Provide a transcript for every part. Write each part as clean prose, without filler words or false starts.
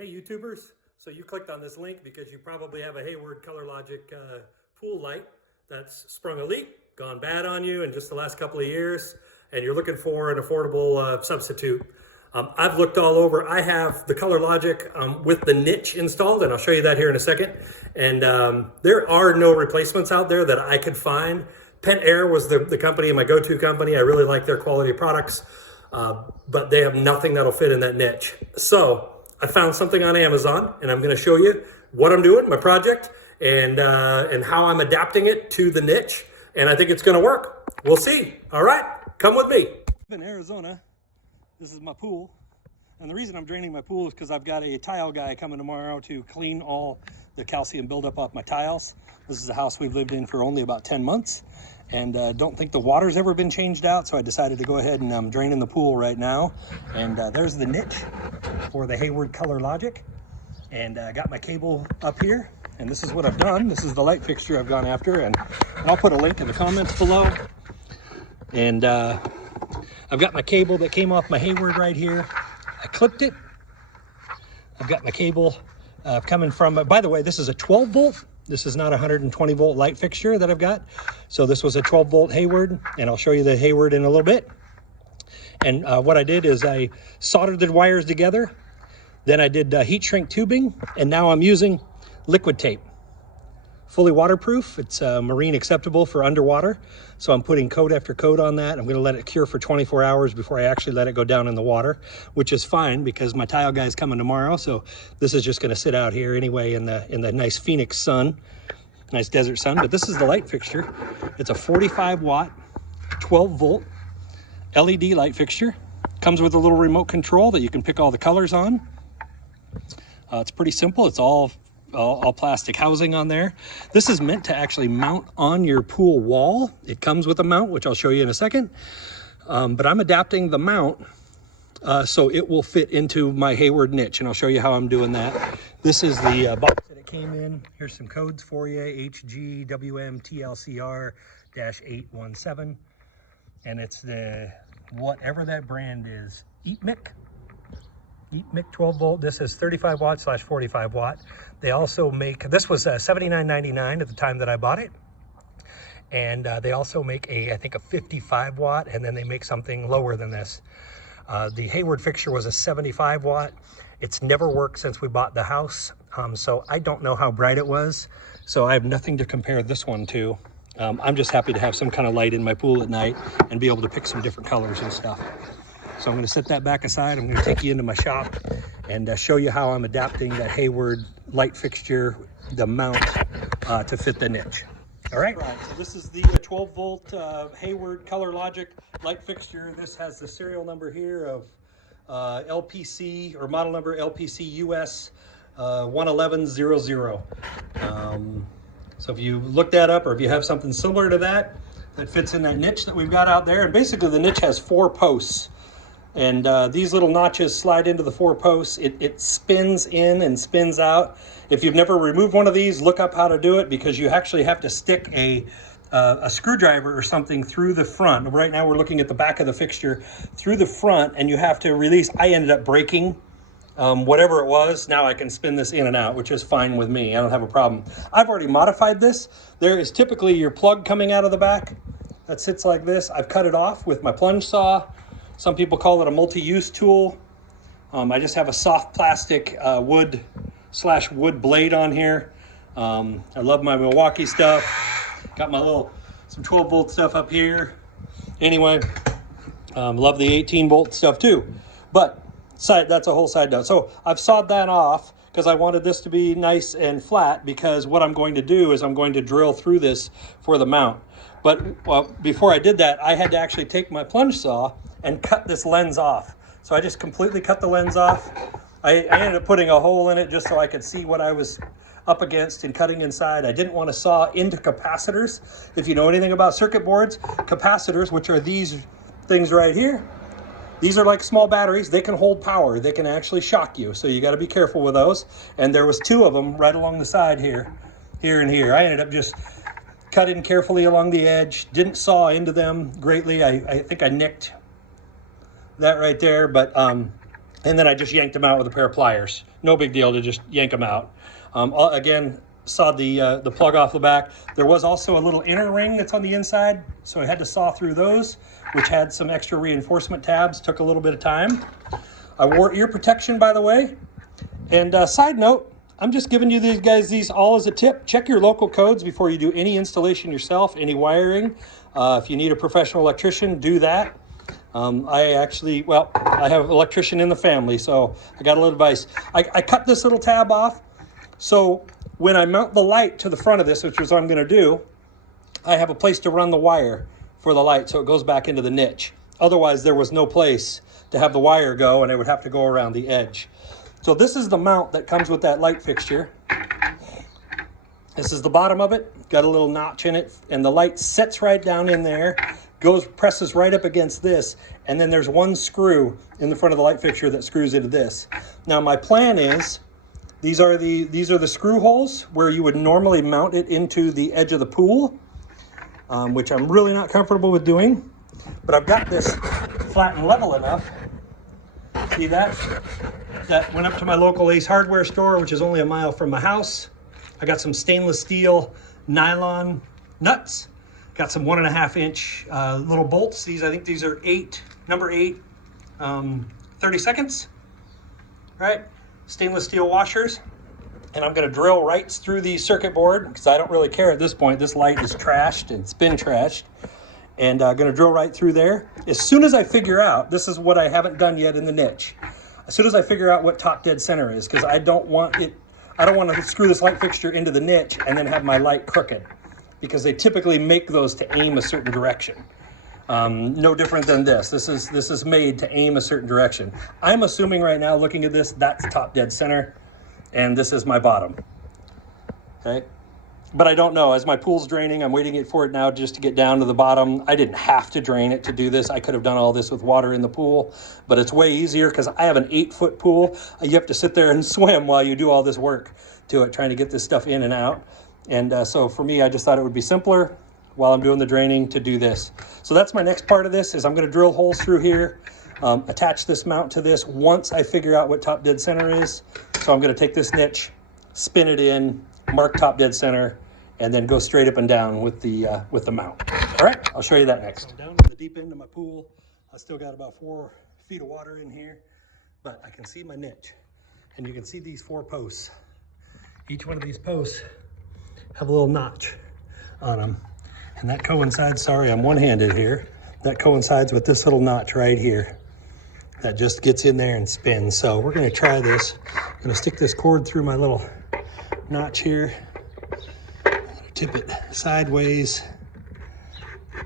Hey YouTubers, so you clicked on this link because you probably have a Hayward ColorLogic pool light that's sprung a leak, gone bad on you in just the last couple of years, and you're looking for an affordable substitute. I've looked all over. I have the ColorLogic with the niche installed, and I'll show you that here in a second. And there are no replacements out there that I could find. Pent Air was the company, my go-to company. I really like their quality of products, but they have nothing that'll fit in that niche. So I found something on Amazon, and I'm going to show you what I'm doing, my project, and how I'm adapting it to the niche. And I think it's going to work. We'll see. All right, come with me. In Arizona, this is my pool. And the reason I'm draining my pool is because I've got a tile guy coming tomorrow to clean all the calcium buildup off my tiles. This is a house we've lived in for only about 10 months. And don't think the water's ever been changed out, so I decided to go ahead and I'm draining the pool right now. And there's the niche for the Hayward ColorLogic. And I got my cable up here, and this is what I've done. This is the light fixture I've gone after, and I'll put a link in the comments below. And I've got my cable that came off my Hayward right here. I clipped it. I've got my cable coming from, by the way, this is a 12 volt. This is not a 120 volt light fixture that I've got. So this was a 12 volt Hayward, and I'll show you the Hayward in a little bit. And what I did is I soldered the wires together. Then I did heat shrink tubing, and now I'm using liquid tape. Fully waterproof. It's marine acceptable for underwater. So I'm putting coat after coat on that. I'm gonna let it cure for 24 hours before I actually let it go down in the water, which is fine because my tile guy's coming tomorrow. So this is just gonna sit out here anyway in the nice Phoenix sun, nice desert sun. But this is the light fixture. It's a 45 watt, 12 volt LED light fixture. Comes with a little remote control that you can pick all the colors on. It's pretty simple. It's all plastic housing on there. This is meant to actually mount on your pool wall. It comes with a mount, which I'll show you in a second. But I'm adapting the mount so it will fit into my Hayward niche, and I'll show you how I'm doing that. This is the box that it came in. Here's some codes for you: HGWMTLCR-817, and it's the whatever that brand is, EatMic 12 volt. This is 35 watt / 45 watt. They also make, this was $79.99 at the time that I bought it. And they also make I think a 55 watt, and then they make something lower than this. The Hayward fixture was a 75 watt. It's never worked since we bought the house. So I don't know how bright it was. So I have nothing to compare this one to. I'm just happy to have some kind of light in my pool at night and be able to pick some different colors and stuff. So I'm going to set that back aside. I'm going to take you into my shop and show you how I'm adapting that Hayward light fixture, the mount, to fit the niche. All right. So this is the 12 volt Hayward ColorLogic light fixture. This has the serial number here of LPC, or model number LPC US 11100. So if you look that up, or if you have something similar to that fits in that niche that we've got out there, and basically the niche has 4 posts. And these little notches slide into the 4 posts. It spins in and spins out. If you've never removed one of these, look up how to do it, because you actually have to stick a screwdriver or something through the front. Right now we're looking at the back of the fixture, through the front, and you have to release. I ended up breaking whatever it was. Now I can spin this in and out, which is fine with me. I don't have a problem. I've already modified this. There is typically your plug coming out of the back that sits like this. I've cut it off with my plunge saw. Some people call it a multi-use tool. I just have a soft plastic wood blade on here. I love my Milwaukee stuff. Got my some 12 volt stuff up here. Anyway, love the 18 volt stuff too. But that's a whole side note. So I've sawed that off because I wanted this to be nice and flat, because what I'm going to do is I'm going to drill through this for the mount. But before I did that, I had to actually take my plunge saw and cut this lens off. So I just completely cut the lens off. I ended up putting a hole in it just so I could see what I was up against and cutting inside. I didn't want to saw into capacitors. If you know anything about circuit boards, capacitors, which are these things right here, these are like small batteries. They can hold power. They can actually shock you. So you got to be careful with those. And there was 2 of them right along the side here and here. I ended up just cutting carefully along the edge. Didn't saw into them greatly. I think I nicked that right there, but and then I just yanked them out with a pair of pliers. No big deal to just yank them out. Again, sawed the plug off the back. There was also a little inner ring that's on the inside, so I had to saw through those, which had some extra reinforcement tabs. Took a little bit of time. I wore ear protection, by the way. And side note, I'm just giving you these all as a tip. Check your local codes before you do any installation yourself, any wiring. If you need a professional electrician, do that. I have an electrician in the family, so I got a little advice. I cut this little tab off, so when I mount the light to the front of this, which is what I'm going to do, I have a place to run the wire for the light, so it goes back into the niche. Otherwise, there was no place to have the wire go, and it would have to go around the edge. So this is the mount that comes with that light fixture. This is the bottom of it. Got a little notch in it, and the light sits right down in there, presses right up against this, and then there's one screw in the front of the light fixture that screws into this. Now my plan is, these are the screw holes where you would normally mount it into the edge of the pool, which I'm really not comfortable with doing, but I've got this flat and level enough. See that? That went up to my local Ace Hardware store, which is only a mile from my house. I got some stainless steel nylon nuts. Got some 1.5 inch little bolts. I think these are number 8, 30 seconds, right? Stainless steel washers. And I'm gonna drill right through the circuit board because I don't really care at this point. This light is trashed, it's been trashed. And I'm gonna drill right through there. As soon as I figure out, this is what I haven't done yet in the niche. As soon as I figure out what top dead center is, because I don't want to screw this light fixture into the niche and then have my light crooked, because they typically make those to aim a certain direction. No different than this. This is made to aim a certain direction. I'm assuming right now, looking at this, that's top dead center, and this is my bottom. Okay. But I don't know. As my pool's draining, I'm waiting for it now just to get down to the bottom. I didn't have to drain it to do this. I could have done all this with water in the pool, but it's way easier because I have an 8-foot pool. You have to sit there and swim while you do all this work to it, trying to get this stuff in and out. And so for me, I just thought it would be simpler while I'm doing the draining to do this. So that's my next part of this, is I'm going to drill holes through here, attach this mount to this once I figure out what top dead center is. So I'm going to take this niche, spin it in, mark top dead center, and then go straight up and down with the mount. All right, I'll show you that next. So down to the deep end of my pool, I still got about 4 feet of water in here, but I can see my niche, and you can see these 4 posts. Each one of these posts have a little notch on them, and that coincides, sorry, I'm one-handed here, that coincides with this little notch right here that just gets in there and spins. So we're gonna try this. I'm gonna stick this cord through my little notch here, tip it sideways,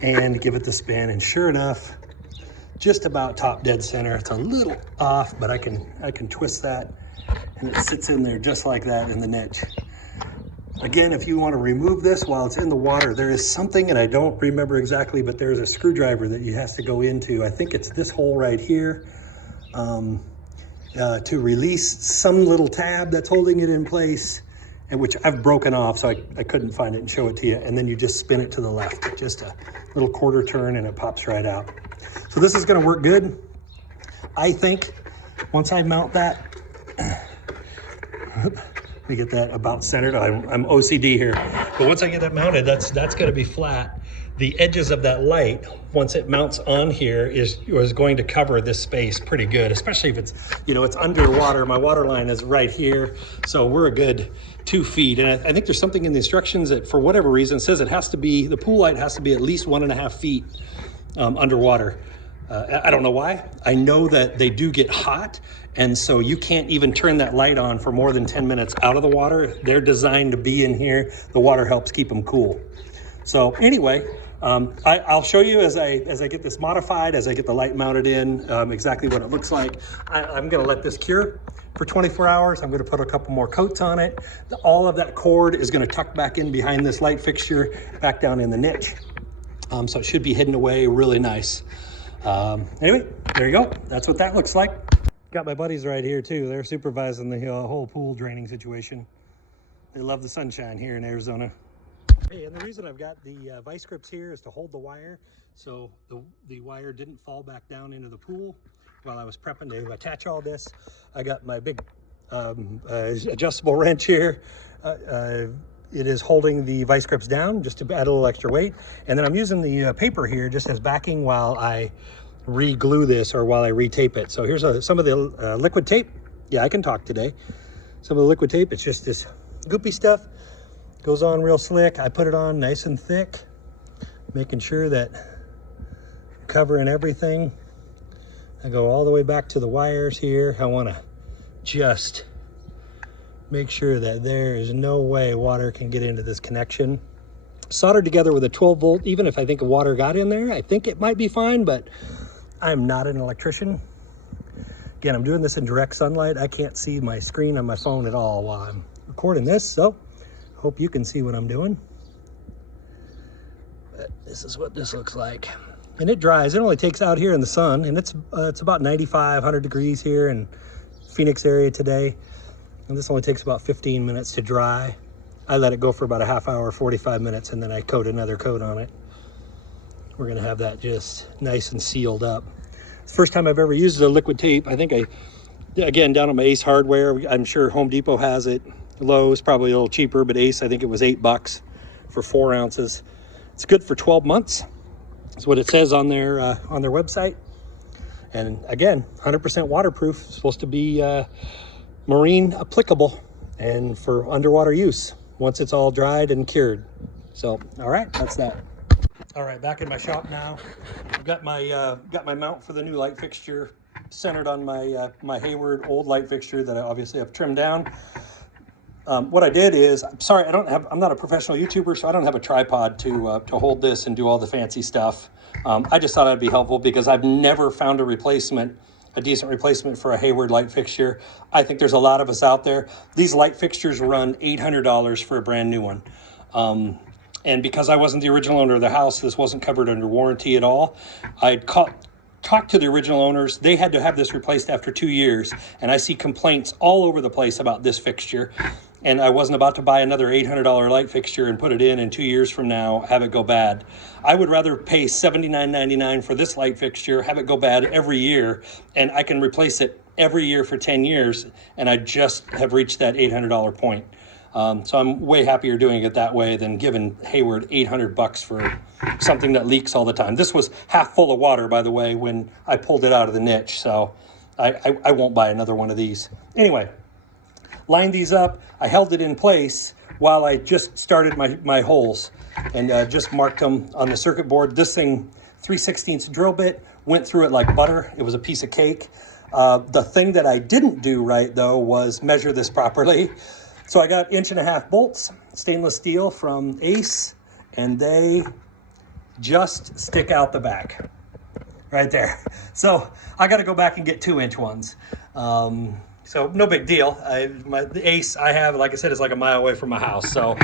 and give it the spin, and sure enough, just about top dead center. It's a little off, but I can twist that, and it sits in there just like that in the niche. Again, if you want to remove this while it's in the water, there is something, and I don't remember exactly, but there's a screwdriver that you has to go into. I think it's this hole right here, to release some little tab that's holding it in place, and which I've broken off, so I couldn't find it and show it to you. And then you just spin it to the left, just a little quarter turn, and it pops right out. So this is going to work good. I think once I mount that, let me get that about centered. I'm OCD here, but once I get that mounted, that's going to be flat. The edges of that light, once it mounts on here, is going to cover this space pretty good, especially if it's, it's underwater. My water line is right here, so we're a good 2 feet. And I think there's something in the instructions that, for whatever reason, says it has to be, the pool light has to be at least 1.5 feet underwater. I don't know why. I know that they do get hot, and so you can't even turn that light on for more than 10 minutes out of the water. They're designed to be in here. The water helps keep them cool. So anyway, I'll show you as I get this modified, as I get the light mounted in, exactly what it looks like. I'm gonna let this cure for 24 hours. I'm gonna put a couple more coats on it. All of that cord is gonna tuck back in behind this light fixture, back down in the niche. So it should be hidden away really nice. Anyway, there you go. That's what that looks like. Got my buddies right here too. They're supervising the whole pool draining situation. They love the sunshine here in Arizona. Hey, and the reason I've got the vice grips here is to hold the wire, so the wire didn't fall back down into the pool. while I was prepping to attach all this. I got my big adjustable wrench here. It is holding the vice grips down just to add a little extra weight. And then I'm using the paper here just as backing while I re-glue this or while I retape it. So here's some of the liquid tape. Yeah, I can talk today. Some of the liquid tape, it's just this goopy stuff. Goes on real slick. I put it on nice and thick, making sure that I'm covering everything. I go all the way back to the wires here. I want to just make sure that there is no way water can get into this connection. Soldered together with a 12 volt, even if I think water got in there, I think it might be fine, but I'm not an electrician. Again, I'm doing this in direct sunlight. I can't see my screen on my phone at all while I'm recording this, so hope you can see what I'm doing. But this is what this looks like. And it dries. It only takes out here in the sun, and it's about 95, 100 degrees here in Phoenix area today. And this only takes about 15 minutes to dry. I let it go for about a half hour, 45 minutes, and then I coat another coat on it. We're gonna have that just nice and sealed up. It's the first time I've ever used a liquid tape. I think again, down at my Ace Hardware, I'm sure Home Depot has it. Lowe's probably a little cheaper, but Ace, I think it was $8 for 4 ounces. It's good for 12 months. That's what it says on their website. And again, 100% waterproof. It's supposed to be marine applicable and for underwater use once it's all dried and cured. So, all right, that's that. All right, back in my shop now. I've got my mount for the new light fixture centered on my my Hayward old light fixture that I obviously have trimmed down. What I did is, I'm sorry, I'm not a professional YouTuber, so I don't have a tripod to hold this and do all the fancy stuff. I just thought it'd be helpful because I've never found a decent replacement for a Hayward light fixture. I think there's a lot of us out there. These light fixtures run $800 for a brand new one. And because I wasn't the original owner of the house, this wasn't covered under warranty at all. I'd talked to the original owners. They had to have this replaced after 2 years. And I see complaints all over the place about this fixture. And I wasn't about to buy another $800 light fixture and put it in 2 years from now, have it go bad. I would rather pay $79.99 for this light fixture, have it go bad every year, and I can replace it every year for 10 years, and I just have reached that $800 point. So I'm way happier doing it that way than giving Hayward $800 for something that leaks all the time. This was half full of water, by the way, when I pulled it out of the niche, so I won't buy another one of these. Anyway, lined these up. I held it in place while I just started my holes and just marked them on the circuit board. This thing, 3/16 drill bit, went through it like butter. It was a piece of cake. The thing that I didn't do right, though, was measure this properly. So I got 1.5-inch bolts, stainless steel from Ace, and they just stick out the back right there. So I got to go back and get 2-inch ones. So no big deal. The Ace I have, like I said, is like a mile away from my house. So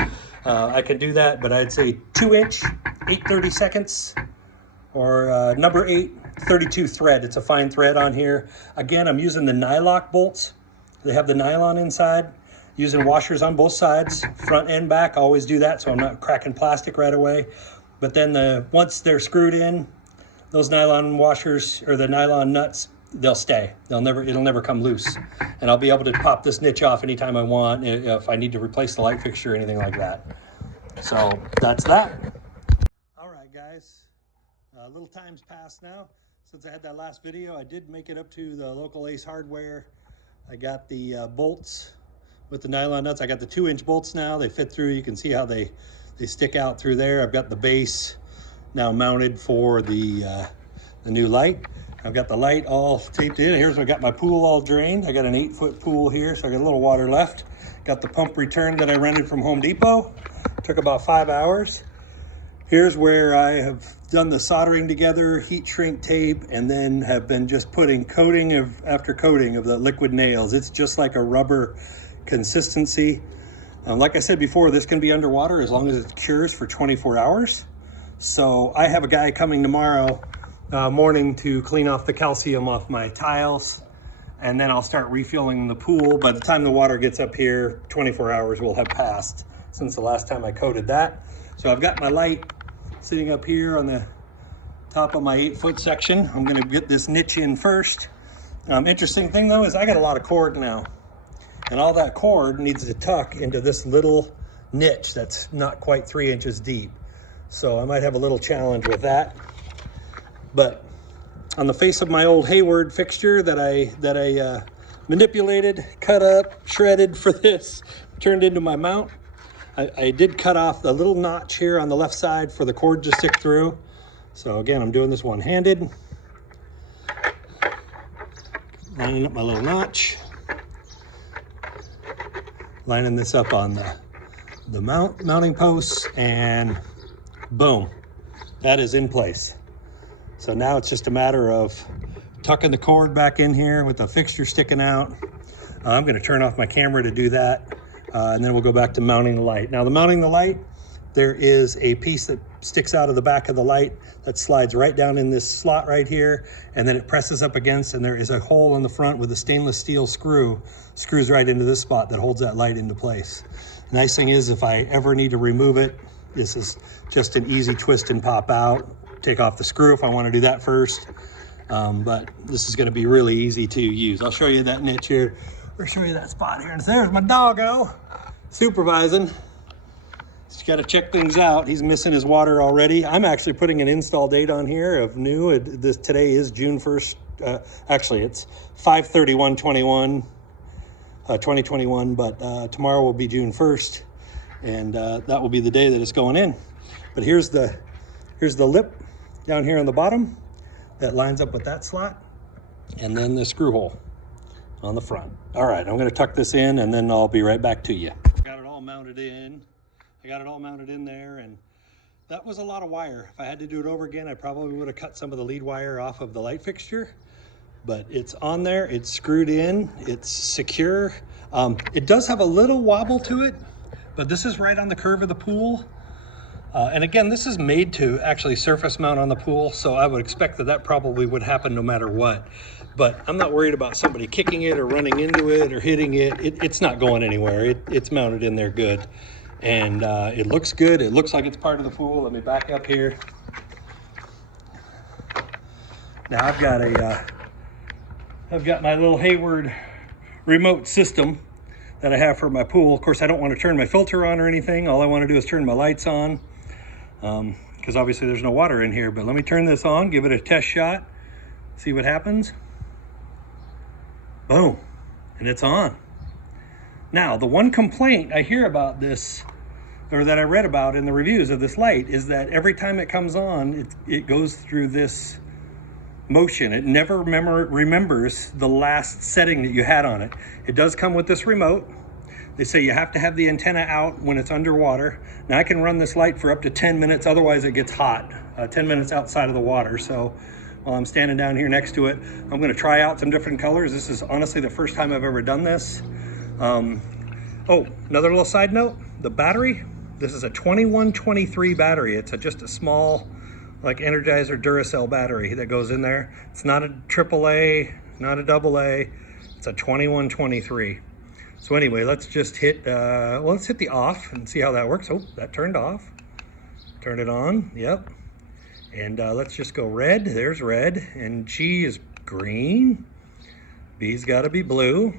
I can do that, but I'd say 2-inch, 8/32, or number 8, 32 thread. It's a fine thread on here. Again, I'm using the nylock bolts. They have the nylon inside. Using washers on both sides, front and back. I always do that so I'm not cracking plastic right away. But then once they're screwed in, those nylon washers or the nylon nuts, they'll stay. It'll never come loose. And I'll be able to pop this niche off anytime I want if I need to replace the light fixture or anything like that. So that's that. All right, guys. A little time's passed now. Since I had that last video, I did make it up to the local Ace Hardware. I got the bolts with the nylon nuts. I got the 2-inch bolts now. They fit through. You can see how they stick out through there. I've got the base now mounted for the new light. I've got the light all taped in. Here's where I got my pool all drained. I got an 8-foot pool here, so I got a little water left. Got the pump return that I rented from Home Depot. Took about 5 hours. Here's where I have done the soldering together, heat shrink tape, and then have been just putting coating after coating of the liquid nails. It's just like a rubber consistency. Like I said before, this can be underwater as long as it cures for 24 hours. So I have a guy coming tomorrow morning to clean off the calcium off my tiles, and then I'll start refilling the pool. By the time the water gets up here, 24 hours will have passed since the last time I coated that. So I've got my light sitting up here on the top of my 8-foot section. I'm gonna get this niche in first. Interesting thing though is I got a lot of cord now, and all that cord needs to tuck into this little niche that's not quite 3 inches deep. So I might have a little challenge with that. But on the face of my old Hayward fixture that I manipulated, cut up, shredded for this, turned into my mount, I did cut off the little notch here on the left side for the cord to stick through. So again, I'm doing this one-handed. Lining up my little notch. Lining this up on the mounting posts, and boom, that is in place. So now it's just a matter of tucking the cord back in here with the fixture sticking out. I'm going to turn off my camera to do that, and then we'll go back to mounting the light. Now, the mounting the light, there is a piece that sticks out of the back of the light that slides right down in this slot right here, and then it presses up against, and there is a hole in the front with a stainless steel screws right into this spot that holds that light into place. The nice thing is, if I ever need to remove it, this is just an easy twist and pop out. Take off the screw if I want to do that first. But this is going to be really easy to use. I'll show you that niche here, or show you that spot here. And there's my doggo supervising. Just got to check things out. He's missing his water already. I'm actually putting an install date on here of new. Today is June 1st. Actually, it's 5/31/21, 2021, but tomorrow will be June 1st, and that will be the day that it's going in. But here's the lip down here on the bottom that lines up with that slot, and then the screw hole on the front. All right, I'm going to tuck this in, and then I'll be right back to you. Got it all mounted in. I got it all mounted in there, and that was a lot of wire. If I had to do it over again, I probably would have cut some of the lead wire off of the light fixture, but it's on there, it's screwed in, it's secure. It does have a little wobble to it, but this is right on the curve of the pool. And again, this is made to actually surface mount on the pool, so I would expect that that probably would happen no matter what. But I'm not worried about somebody kicking it or running into it or hitting it. It's not going anywhere. It's mounted in there good. And it looks good. It looks like it's part of the pool. Let me back up here. Now I've got my little Hayward remote system that I have for my pool. Of course, I don't want to turn my filter on or anything. All I want to do is turn my lights on, because obviously there's no water in here. But let me turn this on, give it a test shot, see what happens. Boom, and it's on. Now, the one complaint I hear about this, or that I read about in the reviews of this light, is that every time it comes on, it goes through this motion. It never remembers the last setting that you had on it. It does come with this remote. They say you have to have the antenna out when it's underwater. Now I can run this light for up to 10 minutes, otherwise it gets hot, 10 minutes outside of the water. So while I'm standing down here next to it, I'm gonna try out some different colors. This is honestly the first time I've ever done this. Oh, another little side note, the battery, this is a 2123 battery. It's just a small, like Energizer Duracell battery that goes in there. It's not a AAA, not a AA, it's a 2123. So anyway, let's just hit, let's hit the off and see how that works. Oh, that turned off. Turn it on, yep. And let's just go red, there's red, and G is green. B's gotta be blue.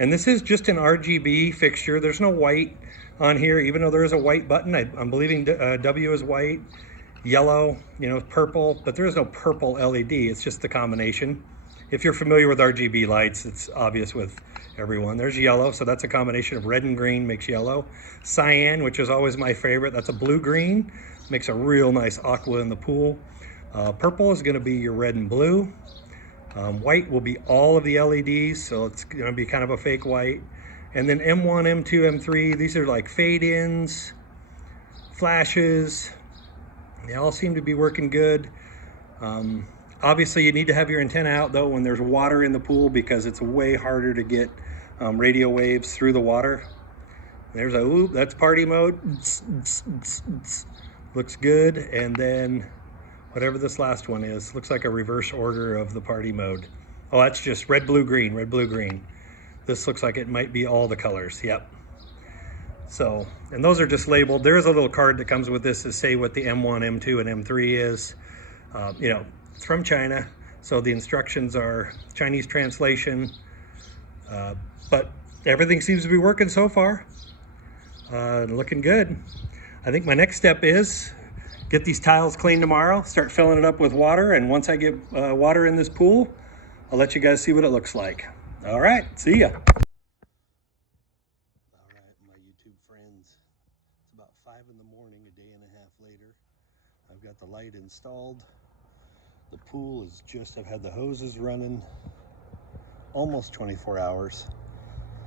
And this is just an RGB fixture. There's no white on here, even though there is a white button. I'm believing W is white, yellow, purple, but there is no purple LED. It's just the combination. If you're familiar with RGB lights, it's obvious with everyone. There's yellow, so that's a combination of red and green makes yellow. Cyan, which is always my favorite, that's a blue-green, makes a real nice aqua in the pool. Purple is gonna be your red and blue. White will be all of the LEDs, so it's gonna be kind of a fake white. And then M1, M2, M3, these are like fade-ins, flashes. They all seem to be working good. Obviously you need to have your antenna out though when there's water in the pool, because it's way harder to get radio waves through the water. There's a, oop, that's party mode. Looks good. And then whatever this last one is, looks like a reverse order of the party mode. Oh, that's just red, blue, green, red, blue, green. This looks like it might be all the colors, yep. So, and those are just labeled. There is a little card that comes with this to say what the M1, M2, and M3 is. It's from China. So the instructions are Chinese translation, but everything seems to be working so far. Looking good. I think my next step is get these tiles cleaned tomorrow, start filling it up with water, and once I get water in this pool, I'll let you guys see what it looks like. All right, see ya. All right, my YouTube friends, it's about 5 in the morning, a day and a half later. I've got the light installed. The pool is I've had the hoses running almost 24 hours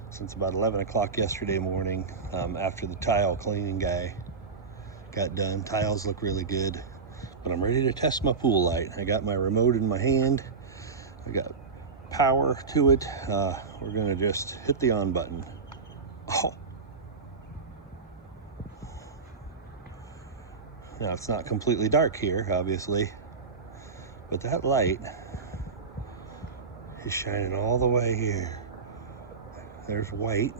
since about 11 o'clock yesterday morning, after the tile cleaning guy got done. Tiles look really good, but I'm ready to test my pool light. I got my remote in my hand. I got power to it. We're gonna just hit the on button. Oh. Now it's not completely dark here, obviously, but that light is shining all the way here. There's white.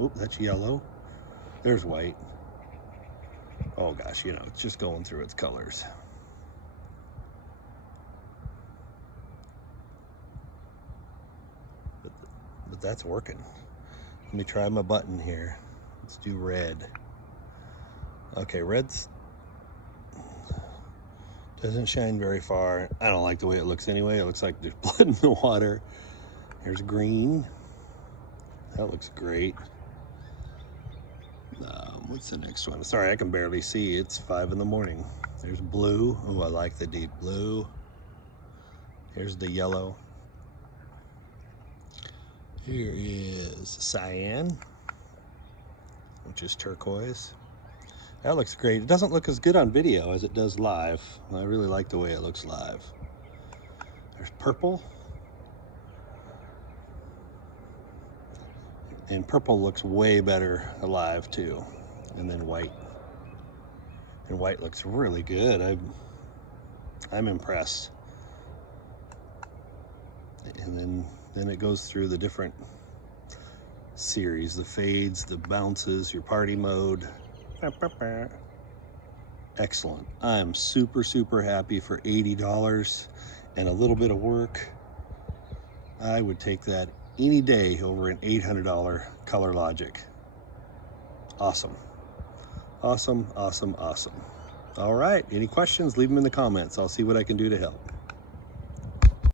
Oh, that's yellow. There's white. Oh gosh, you know, it's just going through its colors. But that's working. Let me try my button here. Let's do red. Okay, red's doesn't shine very far. I don't like the way it looks anyway. It looks like there's blood in the water. Here's green. That looks great. What's the next one? Sorry, I can barely see. It's 5 in the morning. There's blue. Oh, I like the deep blue. Here's the yellow. Here is cyan, which is turquoise. That looks great. It doesn't look as good on video as it does live. I really like the way it looks live. There's purple. And purple looks way better alive too. And then white. And white looks really good. I'm impressed. And then it goes through the different series, the fades, the bounces, your party mode. Excellent. I'm super, super happy for $80 and a little bit of work. I would take that any day over an $800 ColorLogic. Awesome. Awesome, awesome, awesome. All right, any questions? Leave them in the comments. I'll see what I can do to help.